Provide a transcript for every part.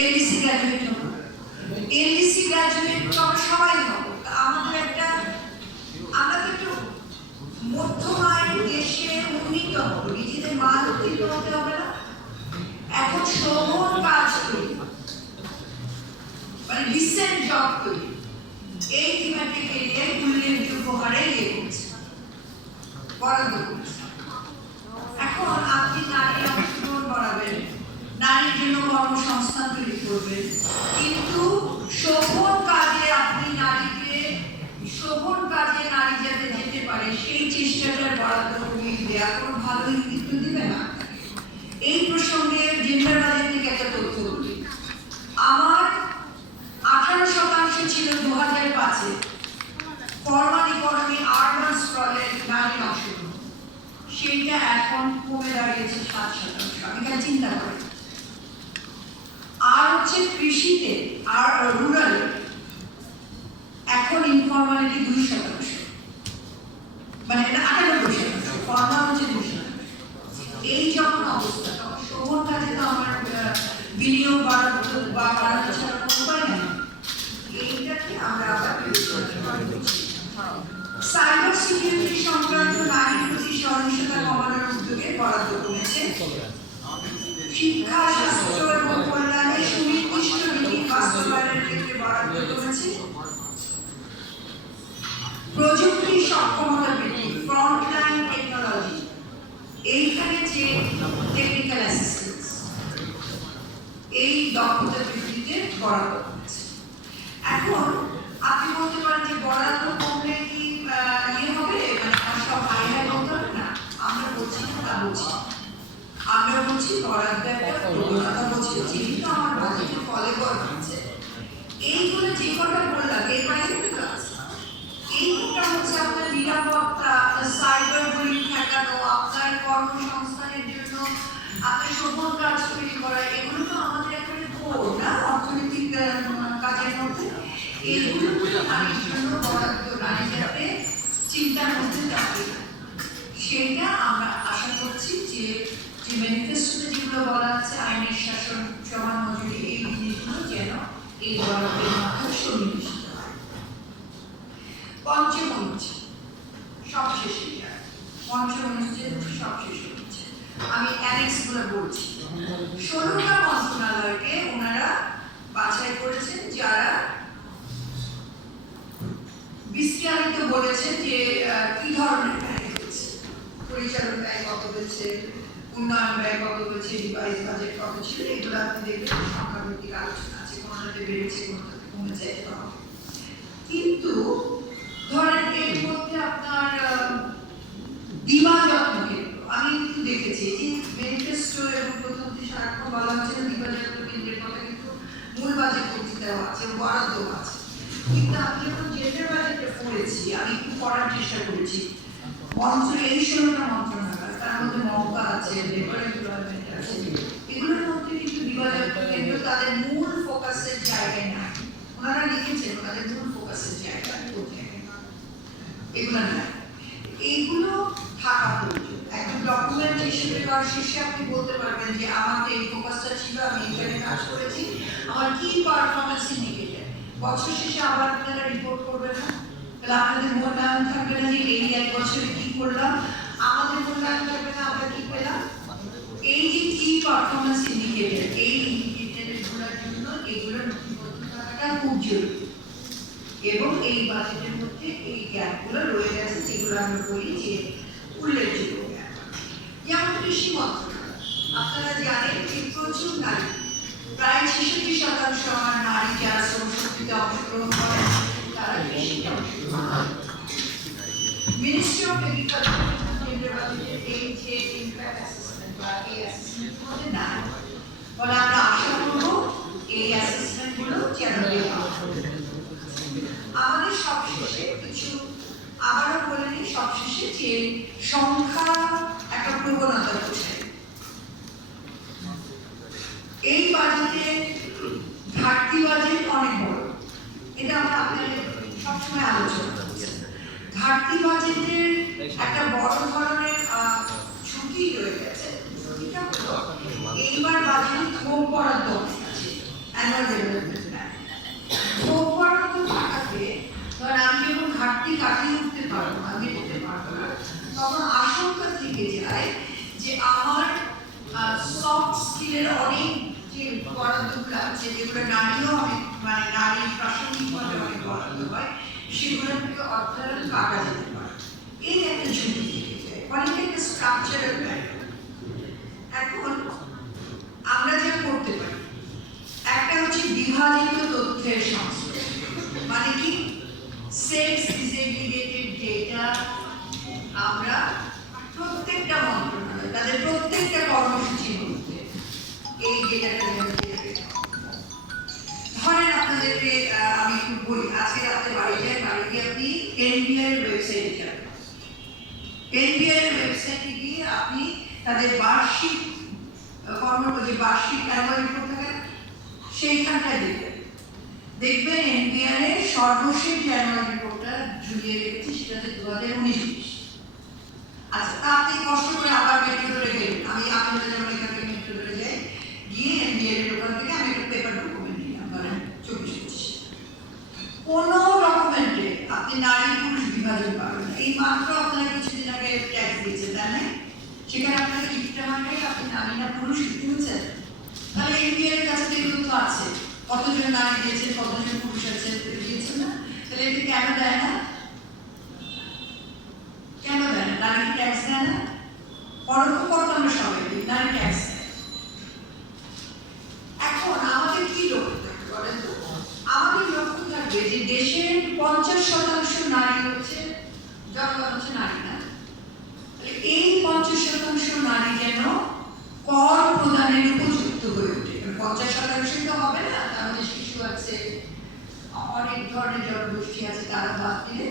LDC graduate হব, LDC graduate তো আমরা সবাই হব। আমাদের একটা আমরা তো একটু মধ্যম আয়ের দেশে উন্নীত হব, নিজেদের মান উন্নীত হতে হবে না। এখন শোভন কাজ করি, মানে ডিসেন্ট জব করি, এই থিমেটিক এরিয়ায় উল্লেখযোগ্য হারে ইয়ে করছে, বরাদ্দ করছে। এখন আপনি নারী অংশগ্রহণ বাড়াবেন, নারীর জন্য কর্মসংস্থান তৈরি করবেন, কিন্তু শোভন কাজে আপনি নারীকে, শোভন কাজে নারী যাতে যেতে পারে সেই চেষ্টাটার বরাদ্দ কমিয়ে দেওয়া কোনো ভালো ইঙ্গিত দিবে না। এই প্রসঙ্গে জেন্ডার বাজেট থেকে একটা তথ্য বলি। আমার 18% ছিল 2005-এ ফরমাল ইকোনমি আরবান স্ক্রলের নারী অংশগ্রহণ, সেইটা এখন কমে দাঁড়িয়েছে 7%। আমি তাই চিন্তা করি। আর হচ্ছে কৃষিতে আর রুরালে এখন ইনফরমালিটি 2%, মানে এটা 98%, ফরমাল হচ্ছে 2%। এই যখন অবস্থা, তখন শোভন কাজে তো আমার বিনিয়োগ বাড়ানো ছাড়া কোনো উপায় নেই। এইটাকে আমরা আবার সাইবার সিকিউরিটি সংক্রান্ত নারী প্রতি সহিংসতা কমানোর উদ্যোগে বরাদ্দ করেছে। শিক্ষা, স্বাস্থ্য এবং কল্যাণে সুনির্দিষ্ট নীতি বাস্তবায়নের ক্ষেত্রে বরাদ্দ করেছে। প্রযুক্তি সক্ষমতা বৃদ্ধি, ফ্রন্টলাইন টেকনোলজি, এইখানে যে টেকনিক্যাল অ্যাসিস্ট্যান্স, এই দক্ষতা বৃদ্ধিতে বরাদ্দ করেছে। এখন আপনি বলতে পারেন যে বরাদ্দ কমলে কি ইয়ে হবে, মানে আমার সব হাই হাই বলতে হবে না। আমরা বলছি না, তা বলছি, আমরা বলছি বরাদ্দ একটা প্রবণতা বলছি, যেহেতু আমার বাজেটের ফলে হচ্ছে এইগুলো যে কটা বললাম এর বাইরে কিন্তু আছে। এইটা হচ্ছে আপনার নিরাপত্তা, আপনার সাইবার বুলিং ঠেকানো, আপনার কর্মসংস্থানের জন্য আপনার শোভন কাজ তৈরি করা, এগুলো তো আমাদের একটা কোর না অর্থনৈতিক কাজের মধ্যে। এইগুলো নারীর জন্য বরাদ্দ, নারী যাতে চিন্তার মধ্যে থাকে, সেটা আমরা আশা করছি যে ম্যানিফেস্টোতে যেগুলো বলা আছে আইনের শাসন, সমান মজুরি, এই জিনিসগুলো যেন এই বরাদ্দের মাধ্যমে সুনিশ্চিত হয়। পঞ্চম অনুচ্ছেদ সবশেষে, পঞ্চম অনুচ্ছেদ সবশেষে হচ্ছে, আমি অ্যানেক্স গুলো বলছি। 16টা মন্ত্রণালয়কে ওনারা বাছাই করেছেন, যারা বিস্তারিত বলেছেন যে কি ধরনের ব্যয় হয়েছে, পরিচালন ব্যয় কত হয়েছে, উন্নয়ন ব্যয় কত হয়েছে, ডিভাইস বাজেট কত ছিল, এগুলো আপনি দেখবেন সংখ্যাভিত্তিক আলোচনা আছে, কোনোটাতে বেড়েছে কোনোটাতে কমেছে। কিন্তু ধরেন এর মধ্যে আপনার দিবা যত্ন কেন্দ্র, আমি কিন্তু দেখেছি যে ম্যানিফেস্টো এবং প্রথম সারাক্ষণ বলা হচ্ছে দিবা যত্ন কেন্দ্রের কথা, কিন্তু মূল বাজেট বক্তৃতাও আছে, বরাদ্দ আছে। কিন্তু আমি যখন জেন্ডার বাজেটে পড়েছি, আমি একটু পড়ার চেষ্টা করেছি, এই 16টা মন্ত্রণালয়, তার মধ্যে মমতা আছে, লেবার এমপ্লয়মেন্ট আছে, এগুলোর মধ্যে কিন্তু দিবা যত্ন কেন্দ্র তাদের মূল ফোকাসের জায়গায় নাই। ওনারা লিখেছেন ওনাদের মূল ফোকাসের জায়গায় কোথায়, এগুলো নাই। এইগুলো থাকা প্রয়োজন। একটা ডকুমেন্ট হিসেবে শেষে আপনি বলতে পারবেন যে আমাকে এই ফোকাসটা ছিল, আমি এখানে কাজ করেছি, আমার কি পারফরমেন্স ইন্ডিকেটর। বছর শেষে আবার আপনারা রিপোর্ট করবেন না, তাহলে আপনাদের মূল্যায়ন থাকবে না যে এই এক বছরে কি করলাম, আমাদের মূল্যায়ন থাকবে না আমরা কি পেলাম। এই যে কি পারফরমেন্স ইন্ডিকেটর, এই ইন্ডিকেটরের গুলোর জন্য এগুলো নথিবদ্ধ থাকাটা খুব জরুরি। এবং এই বাজেটের মধ্যে এই গ্যাপগুলো রয়ে গেছে, যেগুলো আমরা বলি যে উল্লেখযোগ্য গ্যাপ। যেমন কৃষি মন্ত্রণালয়, আপনারা জানেন যে প্রচুর নারী, প্রায় 66% আমার নারী যারা শ্রমশক্তিতে অংশগ্রহণ করেন তারা কৃষিতে অংশগ্রহণ করেন। মিনিস্ট্রি অফ এগ্রিকালচার এই যে ইমপ্যাক্ট অ্যাসেসমেন্ট বা এই অ্যাসেসমেন্ট মধ্যে নাই, ফলে আমরা আশা করব এই অ্যাসেসমেন্টগুলো যেন দেওয়া হয়। আমাদের সবশেষে কিছু আবারও বলে নিই, সবশেষে যে সংখ্যা একটা প্রবণতা বোঝায়। এই বাজেটে ঘাটতি বাজেট অনেক বড়, এটা আমরা আপনাদের সবসময় আলোচনা করছি। ঘাটতি বাজেটের একটা বড় ধরনের ঝুঁকি রয়ে গেছে। এইবার বাজেটে কম বরাদ্দ আছে, এনবিআর অনেক যে বরাদ্দগুলো আছে যেগুলো নারীও অনেক মানে নারীর প্রাসঙ্গিকভাবে অনেক বরাদ্দ হয় সেগুলো থেকে অর্থায়ন কাটা যেতে পারে। এই একটা ঝুঁকি থেকে যায়, অনেকটা একটা স্ট্রাকচারাল ব্যাপার। এখন আমরা যা করতে পারি একটা হচ্ছে বিভাজিত তথ্যের সংস্করণ, মানে কি সেক্স ডিসএগ্রিগেটেড ডেটা আমরা প্রত্যেকটা মন্ত্রণালয় তাদের প্রত্যেকটা কর্মসূচির মধ্যে এই ডেটাটা ধরেন আপনাদেরকে আমি একটু বলি, আজকে রাতে বাড়ি গিয়ে আপনি এনবিআর ওয়েবসাইটে যাবেন। এনবিআর ওয়েবসাইটে গিয়ে আপনি তাদের বার্ষিক বার্ষিক অ্যানুয়াল রিপোর্ট থাকে সেইখানটায় দেখবেন এনবিআর এর সর্বশেষ অ্যানুয়াল রিপোর্টটা ঝুলিয়ে রেখেছি, সেটা হচ্ছে 2019-20। আচ্ছা, আপনি কষ্ট করে আবার মেট্রো ধরে গেলেন, আমি আপনাদের যেমন এখান থেকে মেট্রো ধরে যাই, গিয়ে এনবিআর এর ওখান থেকে আমি একটা পেপার ডকুমেন্ট নিলাম, ধরেন 24-25। কোনো ডকুমেন্টে আপনি নারী পুরুষ বিভাজন পাবেন না। এই মাত্র আপনারা কিছুদিন আগে ট্যাক্স দিয়েছেন, তাই না? সেখানে আপনাকে লিখতে হয় আপনি নারী না পুরুষ লিখতে হচ্ছে। তাহলে এনবিআর এর কাছে যেগুলো তো আছে, কতজন নারী দিয়েছে কতজন পুরুষ আছে দিয়েছেন না, তাহলে এটা কেন দেয় না? কেন দেয় না? নারী ট্যাক্স দেয় না? পরোক্ষ করতে আমরা সবাই দিই, নারী ট্যাক্স দেয়। এখন আমাদের কি লক্ষ্য থাকবে বলেন তো? আমাদের লক্ষ্য থাকবে যে দেশের 50% নারী হচ্ছে জনগণ হচ্ছে নারী না, এই 50% নারী যেন কর প্রদানের উপযুক্ত হয়ে ওঠে। 50% তো হবে না, তার মধ্যে শিশু আছে, অনেক ধরনের জনগোষ্ঠী আছে, তারা বাদ দিলে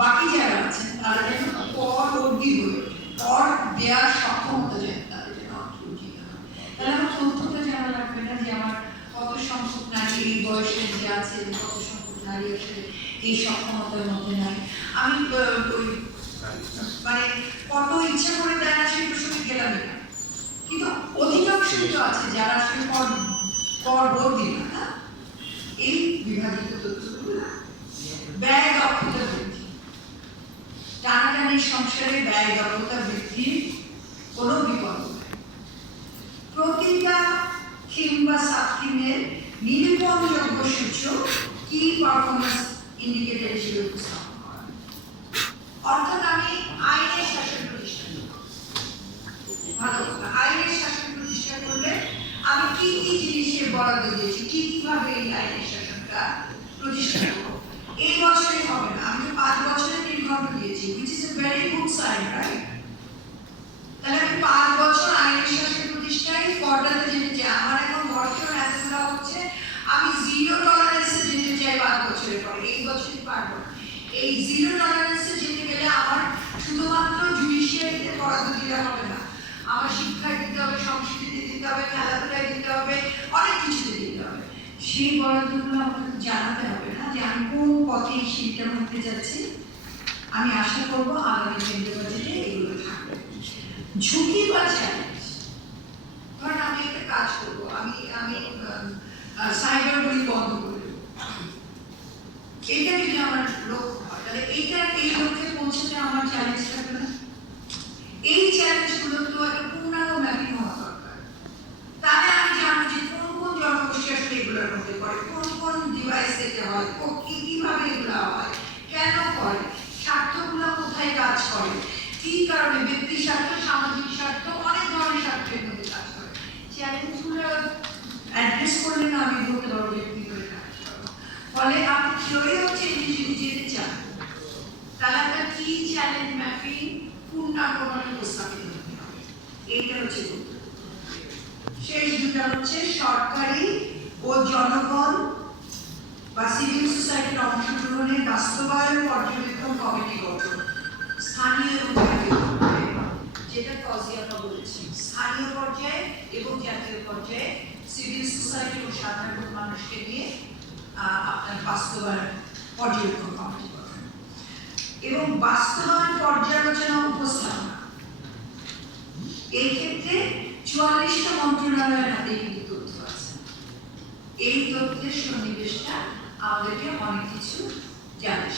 বাকি যারা আছেন তারা যেন কর অর্ধি হয়ে ওঠে, কর দেওয়ার সক্ষমতা যেন তাদের যেন অর্জিত হয়। তাহলে আমার তথ্যটা জানা লাগবে না যে আমার কত সংখ্যক নারী এই বয়সে যে আছে, কত সংখ্যক নারী আসলে এই সক্ষমতার মধ্যে নাই। আমি মানে কত ইচ্ছা করে দেয় না সেই প্রসঙ্গে গেলাম না, কিন্তু অধিকাংশ তো আছে যারা আসলে কর বর্দি না। এই বিভাজিত তথ্যগুলো ব্যয় দক্ষতা বৃদ্ধি, টানাটানির সংসারে ব্যয় দক্ষতা বৃদ্ধির কোনো বিকল্প নেই। প্রতিটা কিংবা সাবথিমের নিরূপণযোগ্য সূচক কি পারফরমেন্স ইন্ডিকেটর হিসেবে উপস্থাপন করা। অর্থাৎ আমি আইনের শাসন প্রতিষ্ঠা করব, ভালো কথা, আইনের শাসন প্রতিষ্ঠা করলে আমি কি কি জিনিসের বরাদ্দ দিয়েছি, কি কিভাবে এই আইনের শাসনটা প্রতিষ্ঠা করব। এই বছরে হবে না, আমি তো 5 বছরের নির্ঘণ্ট দিয়েছি, which is a very good sign, right? তাহলে আমি 5 বছর আইনের শাসন প্রতিষ্ঠায় করটাতে যেতে চাই। আমার এখন বর্ষর এতগুলো হচ্ছে, আমি 0 টলারেন্সে যেতে চাই 5 বছরের পরে। এই বছরই পারবো না। এই 0 টলারেন্সে যেতে গেলে আমার শুধুমাত্র জুডিশিয়ারিতে বরাদ্দ দিতে হবে না, আমার শিক্ষায় দিতে হবে, সংস্কৃতিতে দিতে হবে, খেলাধুলায় দিতে হবে, অনেক কিছুতে দিতে হবে। সেই বরাদ্দগুলো আমাকে জানাতে হবে না যে আমি কোন পথে এই শিল্পটা করতে যাচ্ছি। আমি আশা করবো আগামী কেন্দ্রীয় বাজেটে এগুলো থাকবে। ঝুঁকি বা চ্যালেঞ্জ, ধরেন আমি একটা কাজ করবো, আমি সাইবার বুলিং বন্ধ করে দেবো, এটা যদি আমার লক্ষ্য হয়, তাহলে এই লক্ষ্যে পৌঁছতে আমার চ্যালেঞ্জ থাকবে না। এই চ্যালেঞ্জগুলো তো একটা পূর্ণাঙ্গ ম্যাপিং হওয়া দরকার। তাহলে আমি জানবো যে কোন কোন জনগোষ্ঠী আসলে এগুলোর মধ্যে পড়ে, কোন কোন ডিভাইস থেকে হয়, কিভাবে এগুলো হয়, কেন করে, স্বার্থগুলো কোথায় কাজ করে, কি কারণে, ব্যক্তি স্বার্থ, সামাজিক স্বার্থ, অনেক ধরনের স্বার্থের মধ্যে কাজ করে। চ্যালেঞ্জগুলো অ্যাড্রেস করলে না আমি বলতে পারবো ব্যক্তি করে কাজ করবো। ফলে আপনি থিওরি হচ্ছে এই যদি যেতে চান, তাহলে আপনার কি চ্যালেঞ্জ ম্যাপিং পূর্ণাঙ্গভাবে উপস্থাপিত হতে হবে। এইটা হচ্ছে শেষ দুটা হচ্ছে সরকারি ও জনগণ বা সিভিল সোসাইটির অংশগ্রহণের বাস্তবায়ন পর্যবেক্ষণ কমিটি গঠন, স্থানীয় এবং জাতীয় পর্যায়ে, যেটা কজিয়াপা বলেছি, স্থানীয় পর্যায়ে এবং জাতীয় পর্যায়ে সিভিল সোসাইটি ও সাধারণ মানুষকে নিয়ে আপনার বাস্তবায়ন পর্যবেক্ষণ কমিটি গঠন এবং বাস্তবায়ন পর্যালোচনা উপস্থাপনা। এই ক্ষেত্রে 44টা মন্ত্রণালয়ের হাতে কিন্তু তথ্য আছে। এই তথ্যের সন্নিবেশটা আমাদেরকে অনেক কিছু জানতে